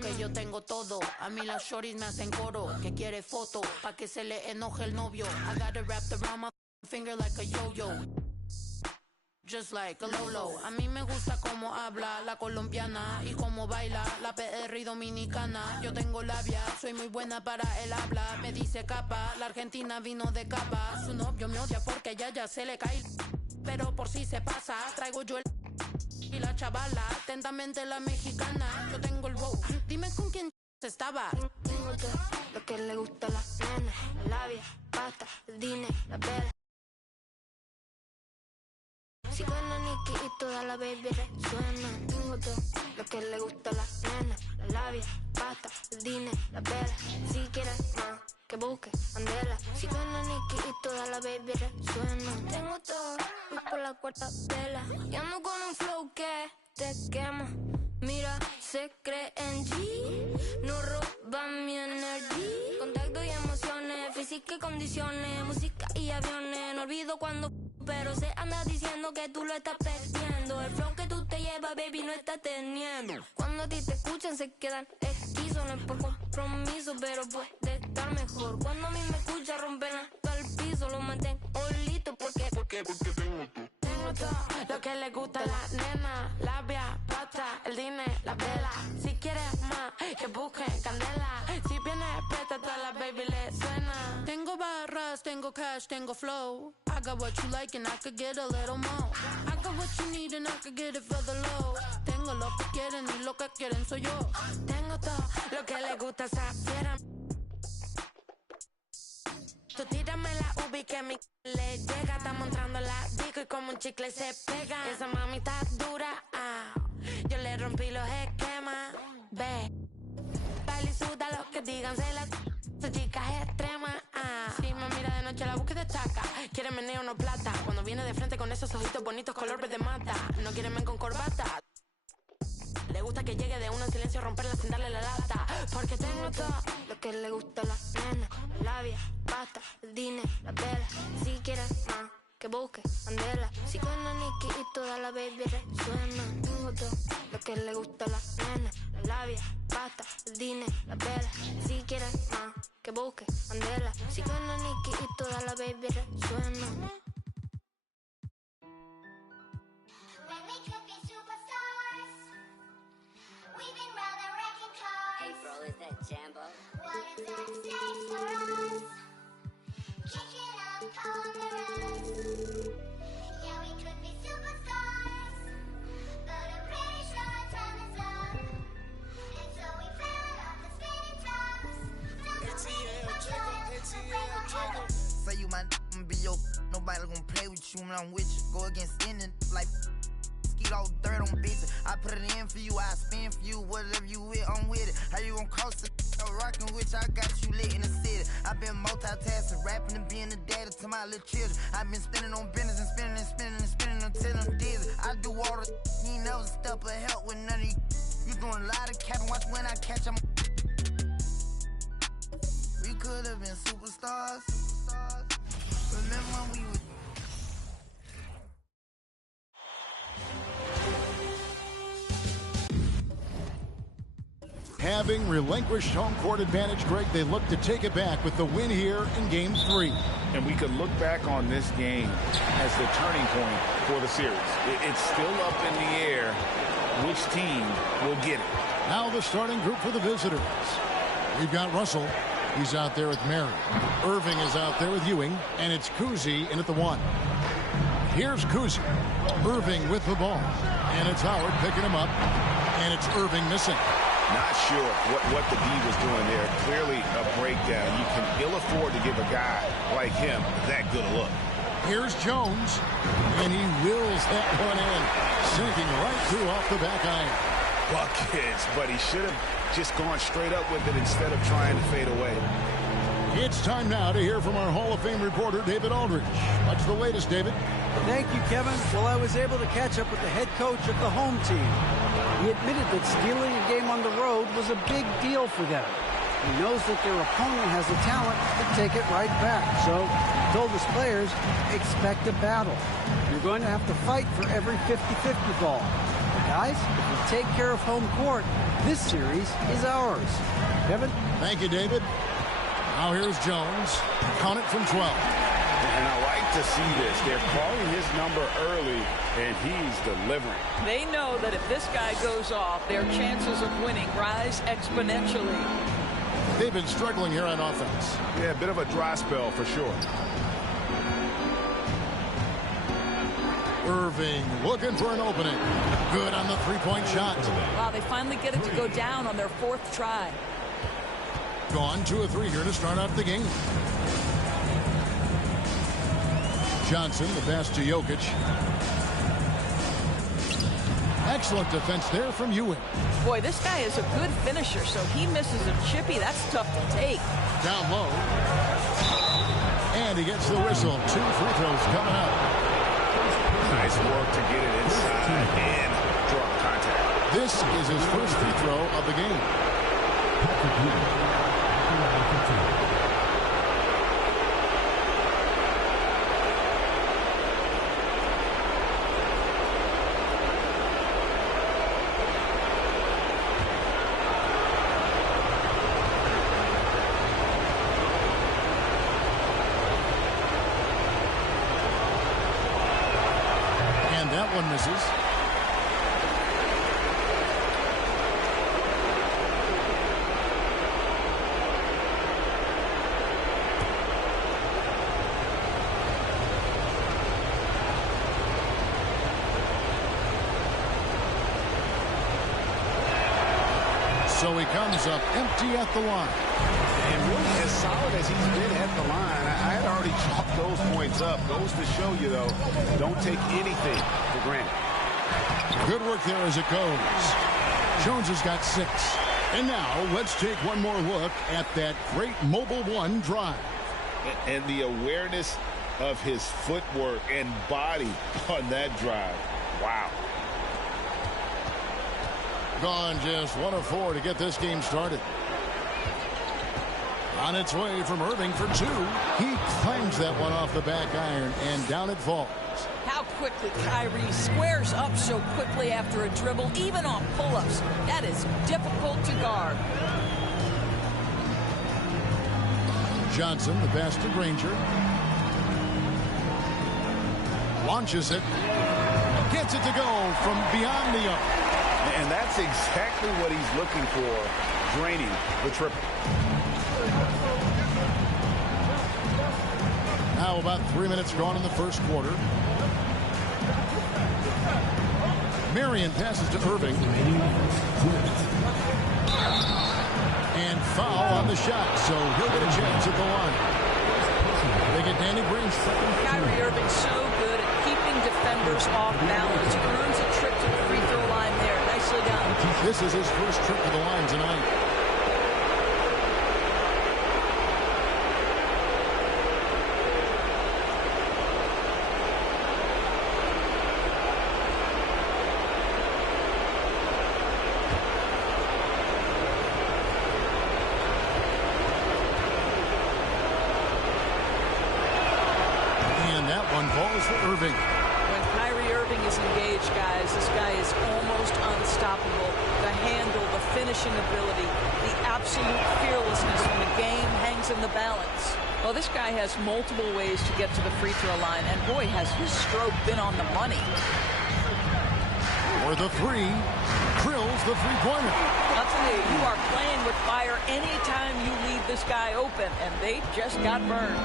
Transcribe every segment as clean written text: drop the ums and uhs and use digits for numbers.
que yo tengo todo. A mí las shorties me hacen coro. Que quiere foto, pa' que se le enoje el novio. I got it wrapped around my finger like a yo-yo. Just like a Lolo. A mí me gusta cómo habla la colombiana y cómo baila la PR dominicana. Yo tengo labia, soy muy buena para el habla. Me dice capa, la argentina vino de capa. Su novio me odia porque ya se le cae. Pero por si se pasa, traigo yo el... Y la chavala, atentamente la mexicana. Yo tengo el bow, dime con quién estaba. Tengo todo lo que le gusta a la nena. La labia, pasta, el dinero, la vela. Si suena Nicky y toda la baby resuena. Tengo todo lo que le gusta a la nena. La labia, pasta, el dinero, la vela. Si quieres más, que busque Andela. Si suena Nicky y toda la baby resuena. Tengo todo, voy por la cuarta vela. Y ando con un flow que te quema. Mira, se cree en G. No roba mi energía. Contacto y emociones, física y condiciones. Música y aviones, no olvido cuando... Pero se anda diciendo que tú lo estás perdiendo. El flow que tú te llevas, baby, no estás teniendo. Cuando a ti te escuchan se quedan esquizos. No es por compromiso, pero puede estar mejor. Cuando a mí me escucha rompen hasta el piso. Lo mantengo listo porque tengo todo lo que le gusta a la nena. Labia, pasta, el dinero, la vela. Si quieres más, que busquen candela. Si viene presta, toda la baby le suena. Tengo barras, tengo cash, tengo flow. I got what you like and I could get a little more. I got what you need and I could get it for the low. Tengo lo que quieren y lo que quieren soy yo. Tengo todo lo que le gusta a esa fiera. Tú tírame la ubi que mi le llega. Estamos entrando la disco y como un chicle se pega. Esa mami está dura, yo le rompí los esquemas. Ve, baila y suda lo que digan. Esa chica es extrema, Si me mira de noche la búsqueda destaca. Quiere meneo no plata. Cuando viene de frente con esos ojitos bonitos color verde mata. No quiere men con corbata. Le gusta que llegue de uno en silencio, romperla sin darle la lata. Porque tengo todo lo que le gusta a la nena. La labia, pasta, el dinero, la vela. Si quieres más, que busque Andela. Si suena Nicky y toda la baby resuena. Tengo todo lo que le gusta a la nena. La labia, pasta, el dinero, la vela. Si quieres más, que busque Andela. Si suena Nicky y toda la baby resuena. April, is that Jambo? What is that stage for us? Kicking up tolerance. Yeah, we could be superstars, but I'm pretty sure our time is up. And so we fell off the spinning tops. Say you my be your nobody gonna play with you when I'm with you. Go against any like all dirt on bitches. I put it in for you, I spin for you. Whatever you with, I'm with it. How you gon' coast it? Rockin' with you, I got you lit in the city. I been multitasking, rapping and being a daddy to my little children. I been spending on business and spending and spending and spending until I'm dizzy. I do all the you ain't never step or help with none of you. You doing a lot of capping, watch when I catch them. We could have been superstars. Remember when we were having relinquished home court advantage, Greg, they look to take it back with the win here in Game 3. And we could look back on this game as the turning point for the series. It's still up in the air which team will get it. Now the starting group for the visitors. We've got Russell. He's out there with Mary. Irving is out there with Ewing. And it's Kuzi in at the 1. Here's Kuzi. Irving with the ball. And it's Howard picking him up. And it's Irving missing. Not sure what the D was doing there. Clearly a breakdown. You can ill afford to give a guy like him that good a look. Here's Jones, and he wills that one in, sinking right through off the back iron. Buckets, but he should have just gone straight up with it instead of trying to fade away. It's time now to hear from our Hall of Fame reporter, David Aldridge. What's the latest, David? Thank you, Kevin. Well, I was able to catch up with the head coach of the home team. He admitted that stealing a game on the road was a big deal for them. He knows that their opponent has the talent to take it right back. So he told his players, expect a battle. You're going to have to fight for every 50-50 ball. Guys, if we take care of home court, this series is ours. Kevin? Thank you, David. Now here's Jones. Count it from 12. And I like to see this. They're calling his number early, and he's delivering. They know that if this guy goes off, their chances of winning rise exponentially. They've been struggling here on offense. Yeah, a bit of a dry spell for sure. Irving looking for an opening. Good on the three-point shot. Wow, they finally get it to go down on their fourth try. Gone 2 of 3 here to start out the game. Johnson, the pass to Jokic. Excellent defense there from Ewing. Boy, this guy is a good finisher, so he misses a chippy. That's tough to take. Down low. And he gets the whistle. 2 free throws coming up. Nice work to get it inside and draw contact. This is his first free throw of the game. That one misses. So he comes up empty at the line. And really, as solid as he's been at the line, I had already chalked those points up. Goes to show you, though, don't take anything for granted. Good work there as it goes. Jones has got 6. And now let's take one more look at that great Mobile One drive. And the awareness of his footwork and body on that drive. Wow. Gone just 1 of 4 to get this game started. On its way from Irving for 2. He claims that one off the back iron, and down it falls. How quickly Kyrie squares up so quickly after a dribble, even on pull-ups. That is difficult to guard. Johnson, the pass to Granger. Launches it. Gets it to go from beyond the arc. And that's exactly what he's looking for, draining the triple. Now about 3 minutes gone in the first quarter. Marion passes to Irving. And foul on the shot, so he'll get a chance at the line. They get Danny Green. Kyrie Irving's so good at keeping defenders off balance. He earns a trip to the free throw line there. Nicely done. This is his first trip to the line tonight. Balls for Irving. When Kyrie Irving is engaged, guys, this guy is almost unstoppable. The handle, the finishing ability, the absolute fearlessness when the game hangs in the balance. Well, this guy has multiple ways to get to the free throw line, and boy, has his stroke been on the money. For the 3, drills the three-pointer. I'll tell you, you are playing with fire anytime you leave this guy open, and they just got burned.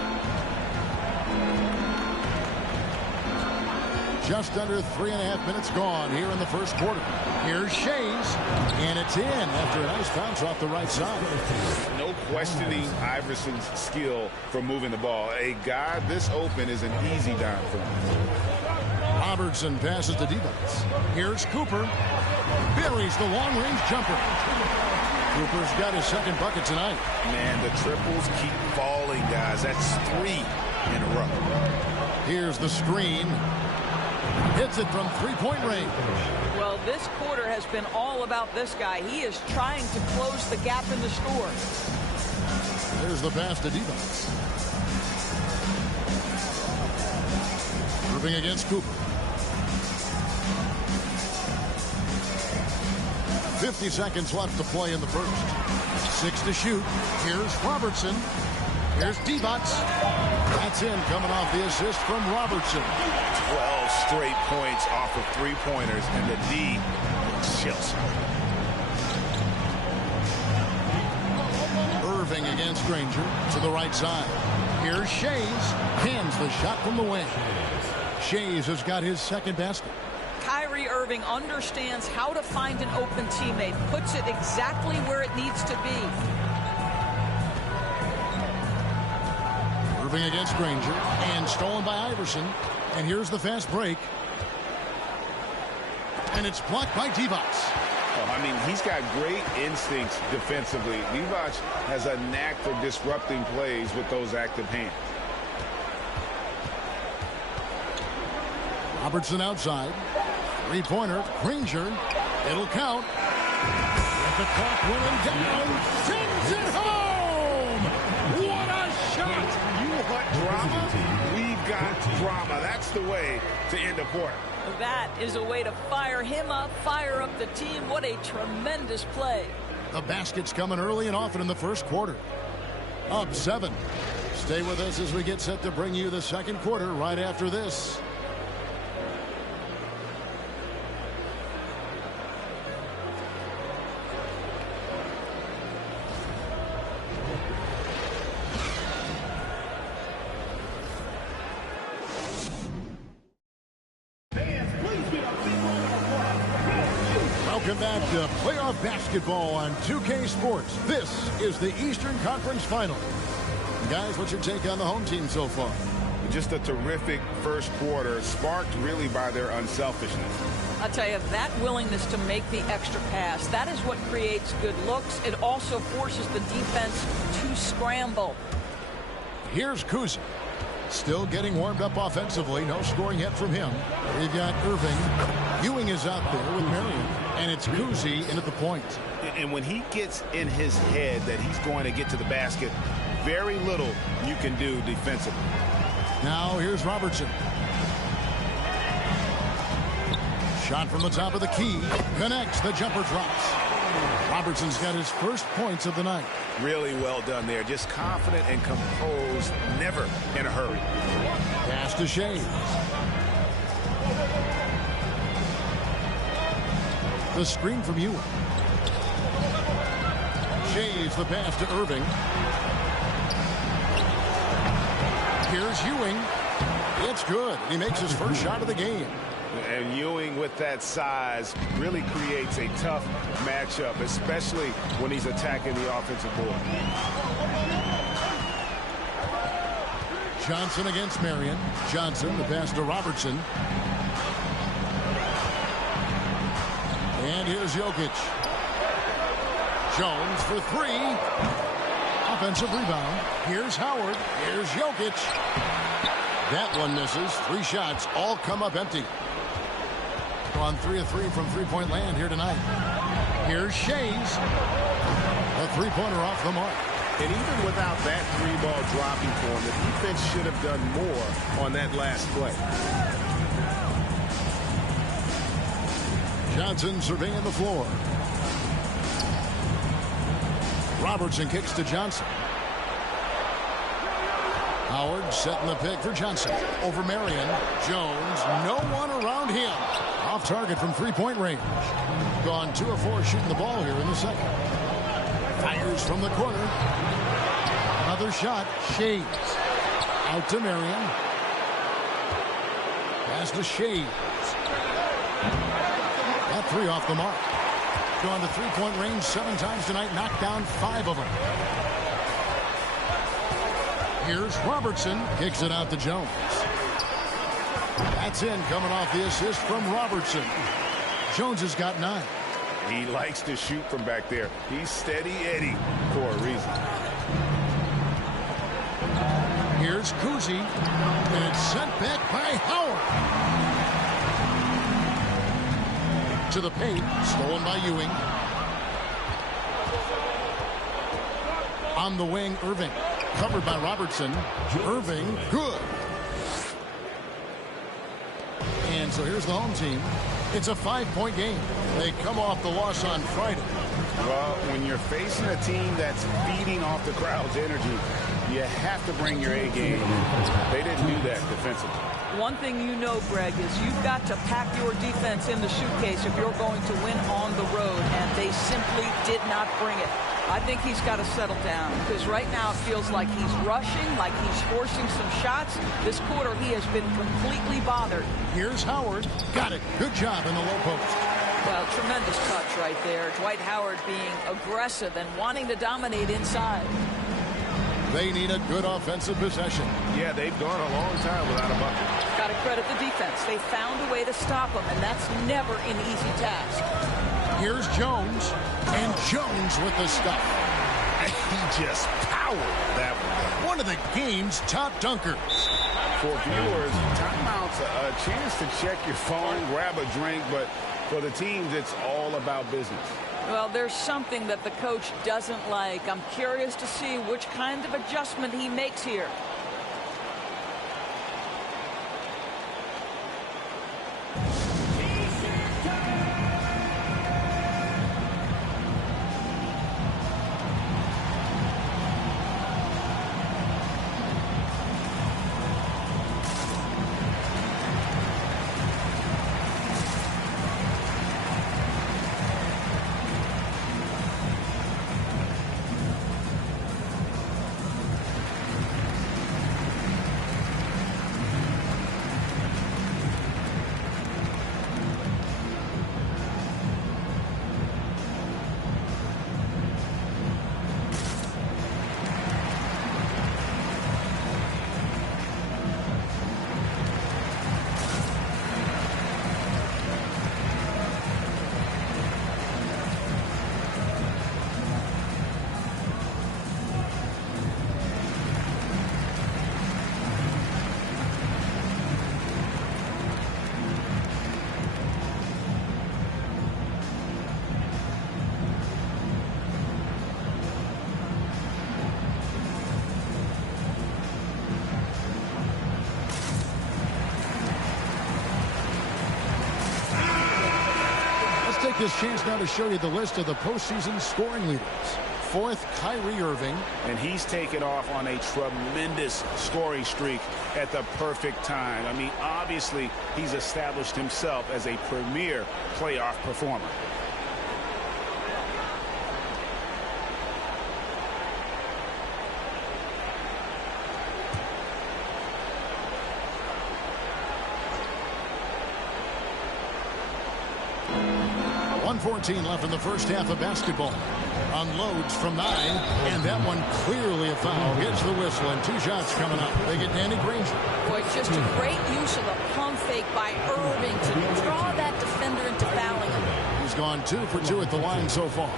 Just under 3.5 minutes gone here in the first quarter. Here's Shays, and it's in after a nice bounce off the right side. No questioning Iverson's skill for moving the ball. A guy this open is an easy down for him. Robertson passes to Divac. Here's Cooper. Buries the long-range jumper. Cooper's got his second bucket tonight. Man, the triples keep falling, guys. That's 3 in a row. Here's the screen. Hits it from three-point range. Well, this quarter has been all about this guy. He is trying to close the gap in the score. There's the pass to Divac. Irving against Cooper. 50 seconds left to play in the first. 6 to shoot. Here's Robertson. Here's Divac. That's in, coming off the assist from Robertson. 12 straight points off of three-pointers, and the D chills. Irving against Granger to the right side. Here's Shays. Hands the shot from the wing. Shays has got his second basket. Kyrie Irving understands how to find an open teammate, puts it exactly where it needs to be. Irving against Granger, and stolen by Iverson. And here's the fast break. And it's blocked by Divac. Oh, I mean, he's got great instincts defensively. Divac has a knack for disrupting plays with those active hands. Robertson outside. Three-pointer. Granger. It'll count. With the clock running down. Sends it home! What a shot! You want drama? We've got drama. That's the way to end a quarter. That is a way to fire him up, fire up the team. What a tremendous play. The basket's coming early and often in the first quarter. Up 7. Stay with us as we get set to bring you the second quarter right after this. Welcome back to playoff basketball on 2K Sports. This is the Eastern Conference Final. Guys, what's your take on the home team so far? Just a terrific first quarter, sparked really by their unselfishness. I'll tell you, that willingness to make the extra pass, that is what creates good looks. It also forces the defense to scramble. Here's Kuzi. Still getting warmed up offensively. No scoring yet from him. We've got Irving. Ewing is out there with Marion. And it's Kuzi in at the point. And when he gets in his head that he's going to get to the basket, very little you can do defensively. Now here's Robertson. Shot from the top of the key. Connects. The jumper drops. Robertson's got his first points of the night. Really well done there. Just confident and composed. Never in a hurry. Pass to Shays. The screen from Ewing. Shays the pass to Irving. Here's Ewing. It's good. He makes his first shot of the game. And Ewing with that size really creates a tough matchup, especially when he's attacking the offensive board. Johnson against Marion. Johnson the pass to Robertson. And here's Jokic. Jones for 3. Offensive rebound. Here's Howard. Here's Jokic. That one misses. 3 shots all come up empty. On 3 of 3 from three-point land here tonight. Here's Shays. A three-pointer off the mark. And even without that 3-ball dropping for him, the defense should have done more on that last play. Johnson surveying the floor. Robertson kicks to Johnson. Howard setting the pick for Johnson. Over Marion. Jones. No one around him. Off target from three-point range. Gone 2 of 4 shooting the ball here in the second. Fires from the corner. Another shot. Shays. Out to Marion. Pass to Shays. That 3 off the mark. Gone to three-point range 7 times tonight. Knocked down 5 of them. Here's Robertson. Kicks it out to Jones. That's in, coming off the assist from Robertson. Jones has got 9. He likes to shoot from back there. He's steady Eddie for a reason. Here's Kuzi. And it's sent back by Howard. To the paint. Stolen by Ewing. On the wing, Irving. Covered by Robertson. Irving, good. And so here's the home team. It's a 5-point game. They come off the loss on Friday. Well, when you're facing a team that's feeding off the crowd's energy, you have to bring your A game. They didn't do that defensively. One thing you know, Greg, is you've got to pack your defense in the suitcase if you're going to win on the road, and they simply did not bring it. I think he's got to settle down because right now it feels like he's rushing, like he's forcing some shots. This quarter he has been completely bothered. Here's Howard. Got it. Good job in the low post. Well, tremendous touch right there. Dwight Howard being aggressive and wanting to dominate inside. They need a good offensive possession. Yeah, they've gone a long time without a bucket. Got to credit the defense. They found a way to stop him, and that's never an easy task. Here's Jones, and Jones with the stuff. He just powered that one. One of the game's top dunkers. For viewers, timeout's a chance to check your phone, grab a drink, but for the teams, it's all about business. Well, there's something that the coach doesn't like. I'm curious to see which kind of adjustment he makes here. This chance now to show you the list of the postseason scoring leaders. Fourth, Kyrie Irving. And he's taken off on a tremendous scoring streak at the perfect time. I mean, obviously, he's established himself as a premier playoff performer. .14 left in the first half of basketball. Unloads from 9, and that one clearly a foul. Gets the whistle, and 2 shots coming up. They get Danny Granger. Boy, just a great use of the pump fake by Irving to draw that defender into fouling him. He's gone 2 for 2 at the line so far.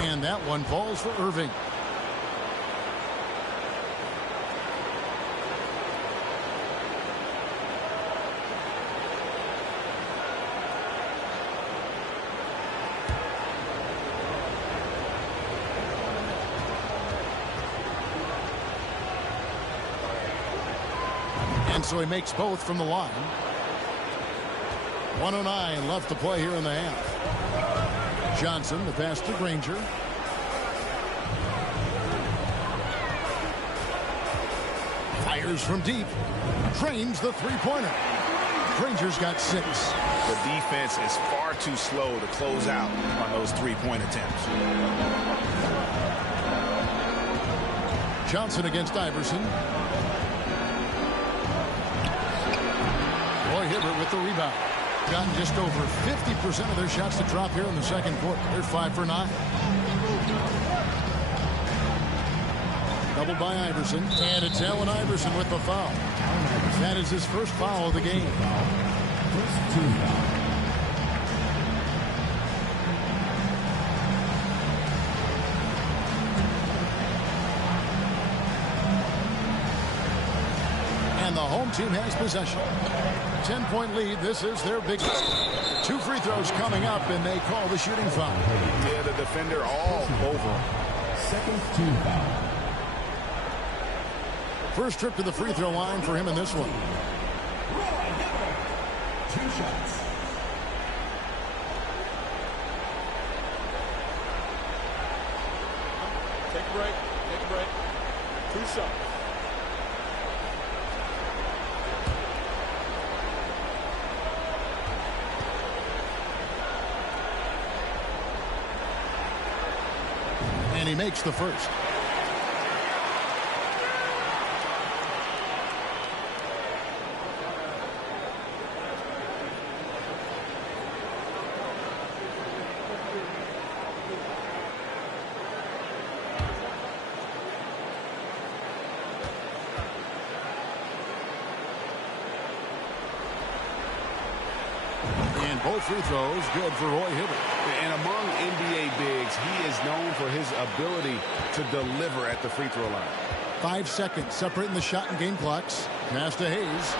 And that one falls for Irving. And so he makes both from the line. 1:09 left to play here in the half. Johnson, the pass to Granger. Fires from deep. Drains the three-pointer. Granger's got 6. The defense is far too slow to close out on those three-point attempts. Johnson against Iverson. Roy Hibbert with the rebound. Gotten just over 50% of their shots to drop here in the second quarter. They're 5 for 9. Doubled by Iverson. And it's Allen Iverson with the foul. That is his first foul of the game. And the home team has possession. 10-point lead. This is their biggest. 2 free throws coming up, and they call the shooting foul. Yeah, the defender all over. Second team foul. First trip to the free throw line for him in this one. 2 shots. Take a break. Take a break. 2 shots. And he makes the first. And both free throws good for Roy Hibbert. And among NBA bigs, he is known for his ability to deliver at the free throw line. 5 seconds separating the shot and game clocks. Pass to Hayes.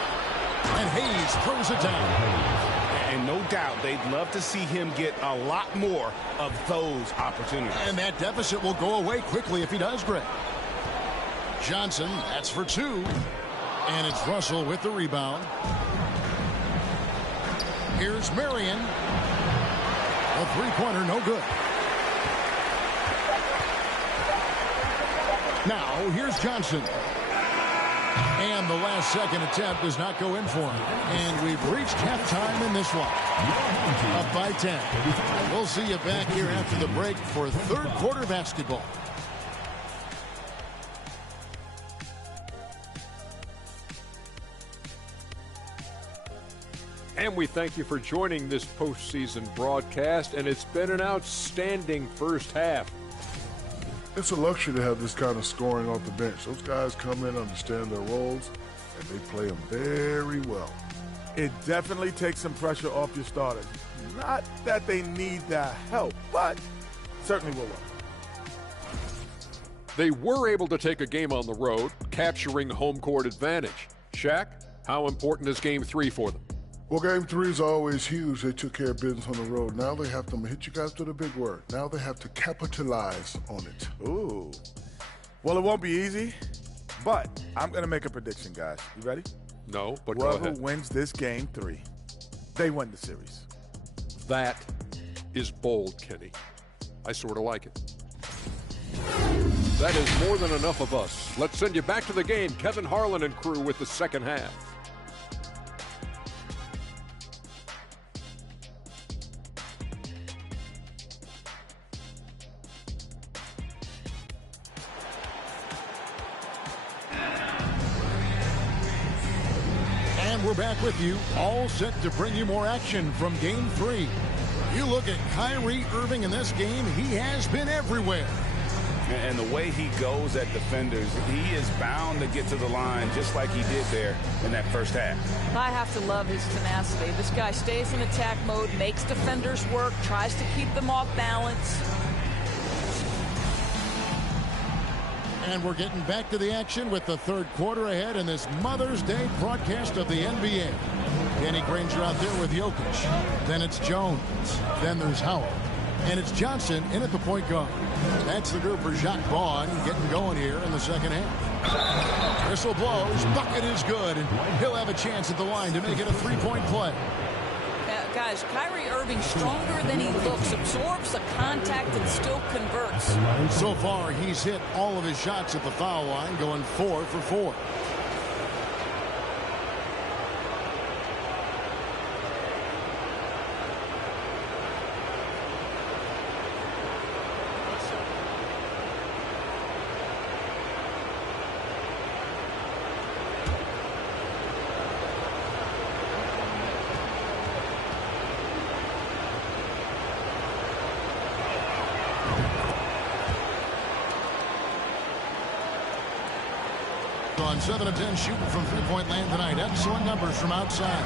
And Hayes throws it down. And no doubt they'd love to see him get a lot more of those opportunities. And that deficit will go away quickly if he does, Greg. Johnson, that's for 2. And it's Russell with the rebound. Here's Marion. A three-pointer, no good. Now, here's Johnson. And the last second attempt does not go in for him. And we've reached halftime in this one. Up by 10. We'll see you back here after the break for third quarter basketball. And we thank you for joining this postseason broadcast, and it's been an outstanding first half. It's a luxury to have this kind of scoring off the bench. Those guys come in, understand their roles, and they play them very well. It definitely takes some pressure off your starters. Not that they need the help, but certainly will work. They were able to take a game on the road, capturing home court advantage. Shaq, how important is Game 3 for them? Well, Game 3 is always huge. They took care of business on the road. Now they have to hit you guys with a big word. Now they have to capitalize on it. Ooh. Well, it won't be easy, but I'm going to make a prediction, guys. You ready? No, but go ahead. Whoever wins this Game 3, they win the series. That is bold, Kenny. I sort of like it. That is more than enough of us. Let's send you back to the game. Kevin Harlan and crew with the second half. We're back with you, all set to bring you more action from Game 3. You look at Kyrie Irving in this game, he has been everywhere. And the way he goes at defenders, he is bound to get to the line just like he did there in that first half. I have to love his tenacity. This guy stays in attack mode, makes defenders work, tries to keep them off balance. And we're getting back to the action with the third quarter ahead in this Mother's Day broadcast of the NBA. Danny Granger out there with Jokic. Then it's Jones. Then there's Howard. And it's Johnson in at the point guard. That's the group for Jacques Vaughn getting going here in the second half. Whistle blows. Bucket is good. And he'll have a chance at the line to make it a three-point play. Guys, Kyrie Irving stronger than he looks, absorbs the contact and still converts. So far, he's hit all of his shots at the foul line, going 4 for 4. On 7 of 10 shooting from three-point land tonight. Excellent numbers from outside.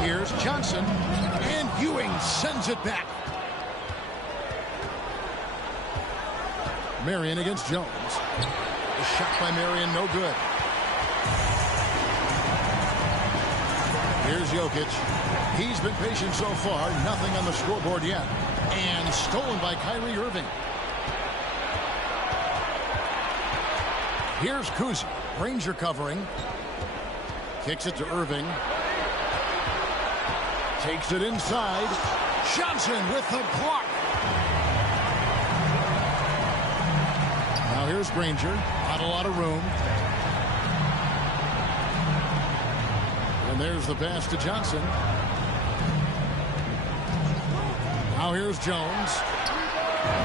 Here's Johnson, and Ewing sends it back. Marion against Jones. The shot by Marion, no good. Here's Jokic. He's been patient so far. Nothing on the scoreboard yet. And stolen by Kyrie Irving. Here's Kuzi. Granger covering. Kicks it to Irving. Takes it inside. Johnson with the block. Now here's Granger. Not a lot of room. And there's the pass to Johnson. Now here's Jones.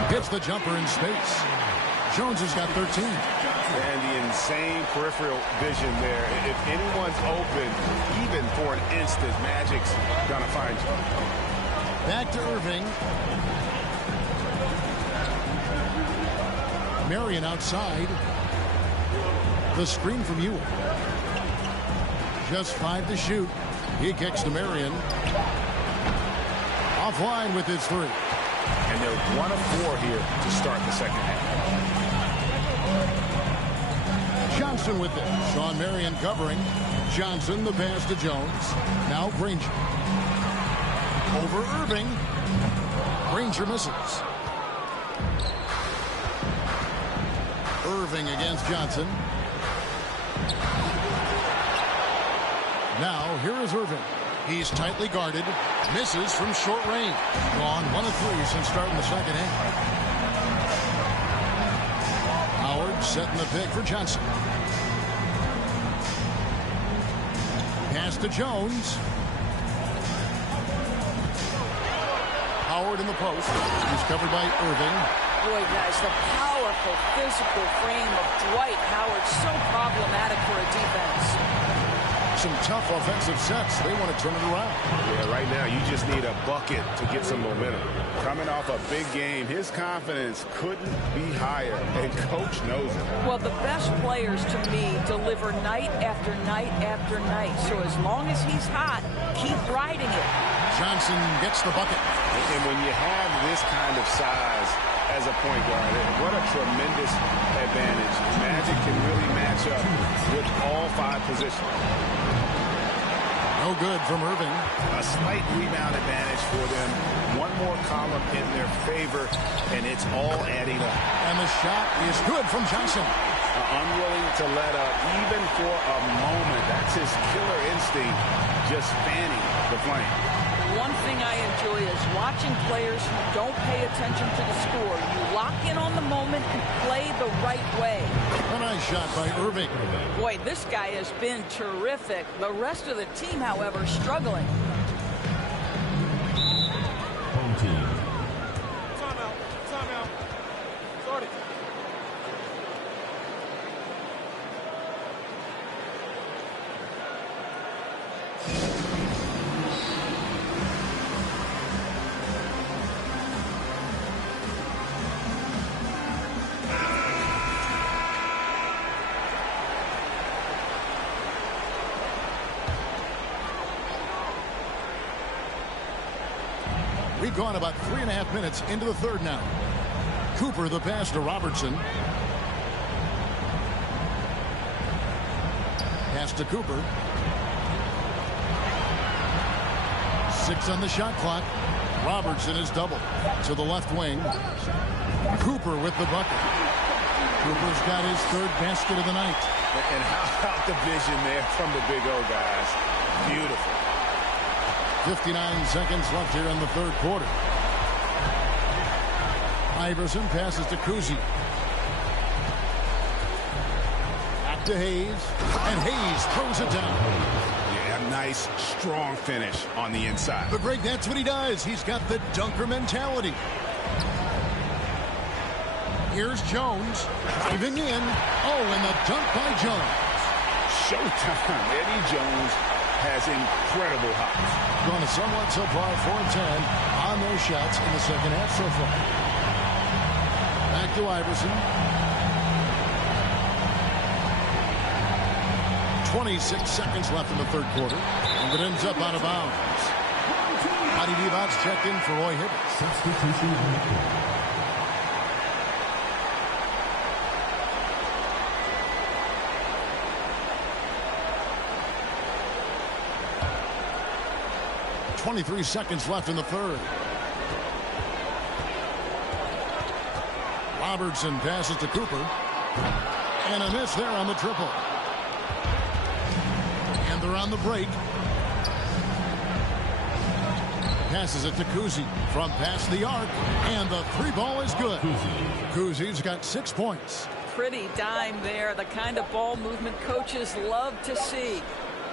Hits the jumper in space. Jones has got 13. And the insane peripheral vision there. If anyone's open, even for an instant, Magic's gonna find you. Back to Irving. Marion outside. The screen from Ewing. Just 5 to shoot. He kicks to Marion. Offline with his 3. And they're 1 of 4 here to start the second half. Johnson with it. Sean Marion covering. Johnson, the pass to Jones. Now Granger. Over Irving. Granger misses. Irving against Johnson. Now, here is Irving. He's tightly guarded. Misses from short range. Gone 1 of 3 since starting the second half. Howard setting the pick for Johnson. Pass to Jones. Howard in the post. He's covered by Irving. Boy, guys, the powerful physical frame of Dwight Howard, so problematic for a defense. Some tough offensive sets. They want to turn it around. Yeah, right now you just need a bucket to get some momentum. Coming off a big game, his confidence couldn't be higher, and coach knows it. Well, the best players to me deliver night after night after night. So as long as he's hot, keep riding it. Johnson gets the bucket. And when you have this kind of size as a point guard, what a tremendous advantage. Magic can really match up with all 5 positions. No good from Irving. A slight rebound advantage for them. 1 more column in their favor, and it's all adding up. And the shot is good from Johnson. Unwilling to let up, even for a moment. That's his killer instinct, just fanning the flame. One thing I enjoy is watching players who don't pay attention to the score. You lock in on the moment and play the right way. A nice shot by Irving. Boy, this guy has been terrific. The rest of the team, however, struggling. Home team. Timeout. Timeout. Start it. We've gone about 3.5 minutes into the third now. Cooper the pass to Robertson. Pass to Cooper. 6 on the shot clock. Robertson is double to the left wing. Cooper with the bucket. Cooper's got his 3rd basket of the night. And how about the vision there from the Big O guys? Beautiful. 59 seconds left here in the third quarter. Iverson passes to Kuzi. Back to Hayes. And Hayes throws it down. Yeah, nice, strong finish on the inside. But Greg, that's what he does. He's got the dunker mentality. Here's Jones. Diving in. Oh, and the dunk by Jones. Showtime. Eddie Jones has incredible hops. Going to somewhat subpar 4-10 on those shots in the second half so far. Back to Iverson. 26 seconds left in the third quarter. And it ends up out of bounds. Adi Divac's checked in for Roy Hibbert. Substitution on the court. 23 seconds left in the third. Robertson passes to Cooper. And a miss there on the triple. And they're on the break. Passes it to Cousy from past the arc. And the three ball is good. Cousy's got 6 points. Pretty dime there. The kind of ball movement coaches love to see.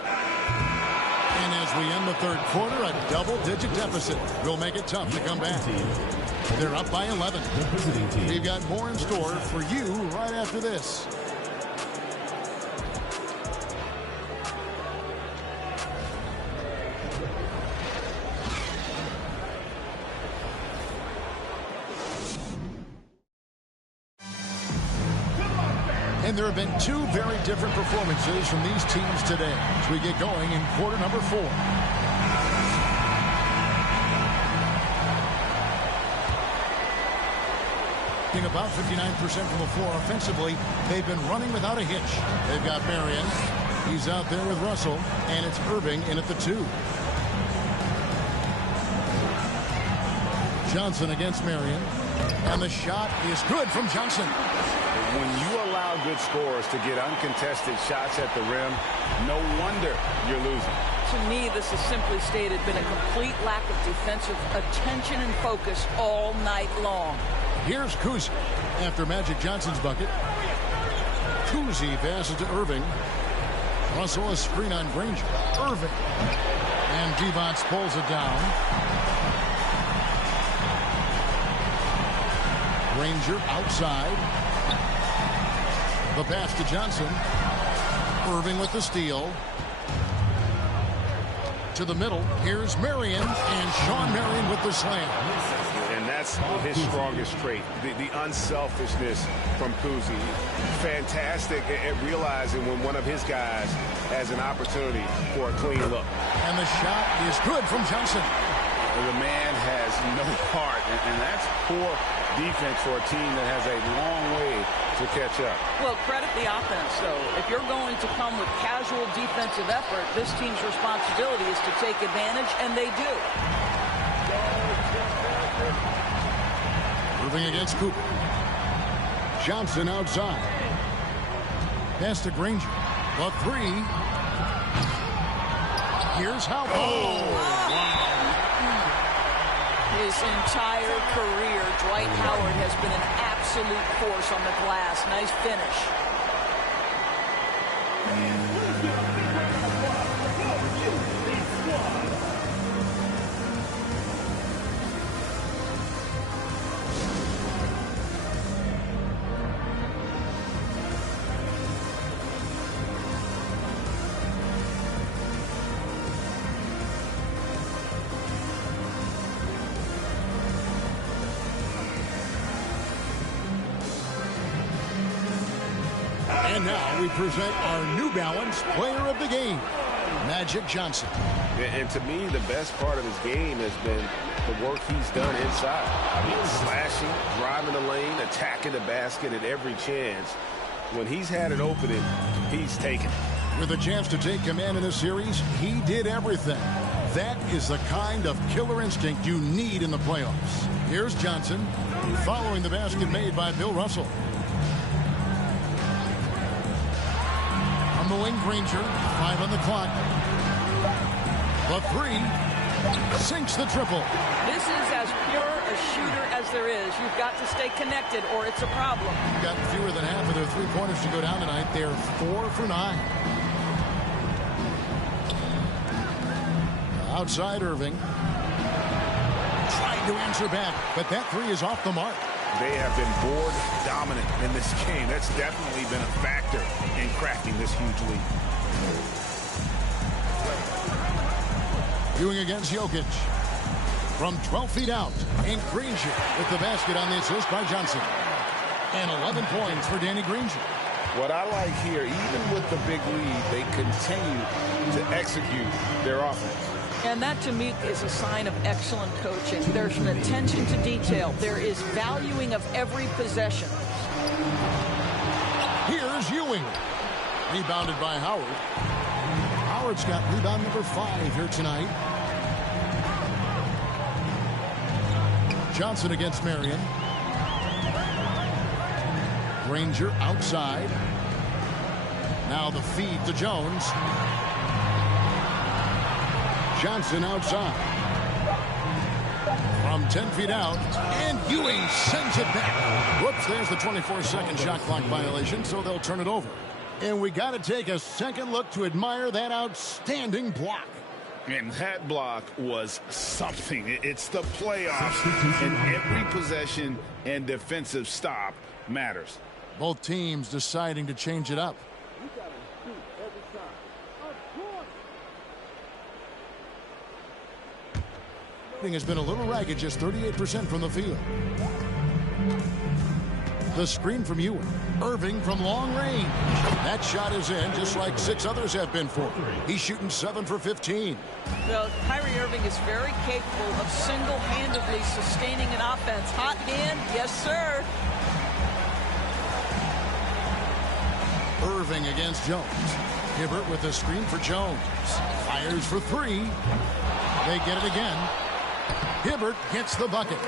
And as we end the third quarter, a double-digit deficit will make it tough to come back. They're up by 11. We've got more in store for you right after this. And there have been two very different performances from these teams today as we get going in quarter number 4. About 59% from the floor offensively. They've been running without a hitch. They've got Marion. He's out there with Russell, and it's Irving in at the 2. Johnson against Marion, and the shot is good from Johnson. When you allow good scorers to get uncontested shots at the rim, no wonder you're losing. To me, this is simply stated been a complete lack of defensive attention and focus all night long. Here's Cousy after Magic Johnson's bucket. Cousy passes to Irving. Russell a screen on Granger. Irving. And Devonts pulls it down. Granger outside. The pass to Johnson. Irving with the steal. To the middle. Here's Marion. And Sean Marion with the slam. And that's his strongest trait, the unselfishness from Cousy. Fantastic at realizing when one of his guys has an opportunity for a clean look. And the shot is good from Johnson. The man has no heart, and that's poor defense for a team that has a long way to catch up. Well, credit the offense, though. If you're going to come with casual defensive effort, this team's responsibility is to take advantage, and they do. Moving against Cooper. Johnson outside. Pass to Granger. The 3. Here's how. Oh! Wow. His entire career, Dwight Howard has been an absolute force on the glass. Nice finish. And now we present our New Balance Player of the Game, Magic Johnson. And to me, the best part of his game has been the work he's done inside. I mean, slashing, driving the lane, attacking the basket at every chance. When he's had an opening, he's taken it. With a chance to take command in this series, he did everything. That is the kind of killer instinct you need in the playoffs. Here's Johnson, following the basket made by Bill Russell. On the wing, Granger, 5 on the clock. The 3, sinks the triple. This is as pure a shooter as there is. You've got to stay connected or it's a problem. You've got fewer than half of their three-pointers to go down tonight. They're 4 for 9. Outside Irving. Trying to answer back, but that 3 is off the mark. They have been board dominant in this game. That's definitely been a factor in cracking this huge lead. Ewing against Jokic. From 12 feet out, and Granger with the basket on the assist by Johnson. And 11 points for Danny Granger. What I like here, even with the big lead, they continue to execute their offense. And that, to me, is a sign of excellent coaching. There's an attention to detail. There is valuing of every possession. Here's Ewing. Rebounded by Howard. Howard's got rebound number 5 here tonight. Johnson against Marion. Granger outside. Now the feed to Jones. Johnson outside. From 10 feet out, and Ewing sends it back. Whoops, there's the 24-second shot clock violation, so they'll turn it over. And we got to take a second look to admire that outstanding block. And that block was something. It's the playoffs, and every possession and defensive stop matters. Both teams deciding to change it up. Has been a little ragged, just 38% from the field. The screen from Ewing. Irving from long range. That shot is in, just like 6 others have been for him. He's shooting 7 for 15. Well, Kyrie Irving is very capable of single-handedly sustaining an offense. Hot hand, yes, sir. Irving against Jones. Hibbert with a screen for Jones. Fires for 3. They get it again. Hibbert gets the bucket.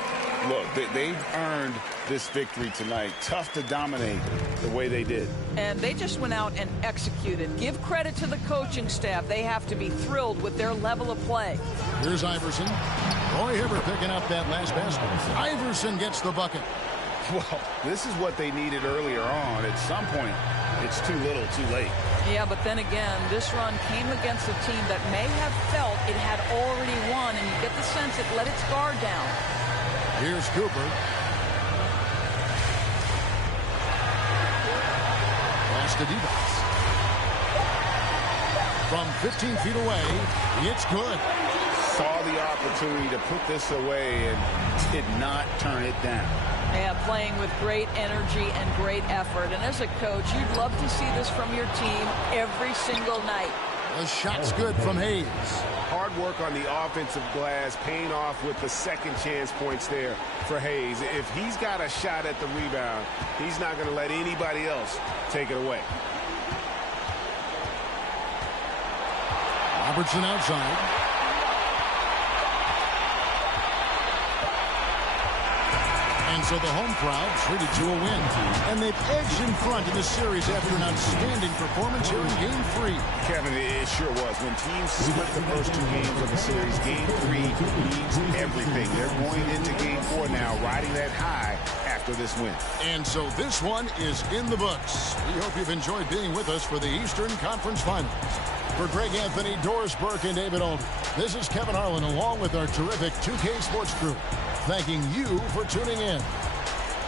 Look, they've earned this victory tonight. Tough to dominate the way they did. And they just went out and executed. Give credit to the coaching staff. They have to be thrilled with their level of play. Here's Iverson. Roy Hibbert picking up that last basket. Iverson gets the bucket. Well, this is what they needed earlier on. At some point, it's too little, too late. Yeah, but then again, this run came against a team that may have felt it had already won, and you get the sense it let its guard down. Here's Cooper. Pass to Divas. From 15 feet away, it's good. Saw the opportunity to put this away and did not turn it down. Yeah, playing with great energy and great effort. And as a coach, you'd love to see this from your team every single night. The shot's good from Hayes. Hard work on the offensive glass, paying off with the second chance points there for Hayes. If he's got a shot at the rebound, he's not going to let anybody else take it away. Robertson outside. And so the home crowd treated to a win. And they've edged in front in the series after an outstanding performance here in Game 3. Kevin, it sure was. When teams split the first 2 games of the series, Game 3 means everything. They're going into Game 4 now, riding that high after this win. And so this one is in the books. We hope you've enjoyed being with us for the Eastern Conference Finals. For Greg Anthony, Doris Burke, and David Aldridge, this is Kevin Harlan along with our terrific 2K Sports crew, thanking you for tuning in.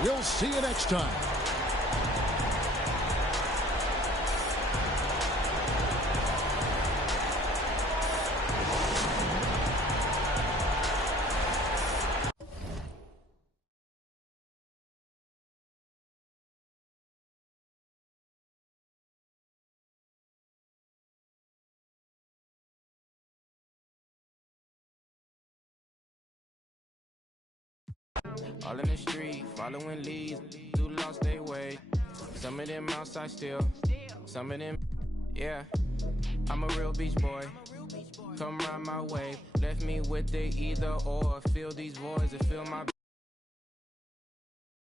We'll see you next time. All in the street, following leads, who lost their way. Some of them outside still, some of them, yeah. I'm a real beach boy, come ride my wave. Left me with the either or, fill these voids and fill my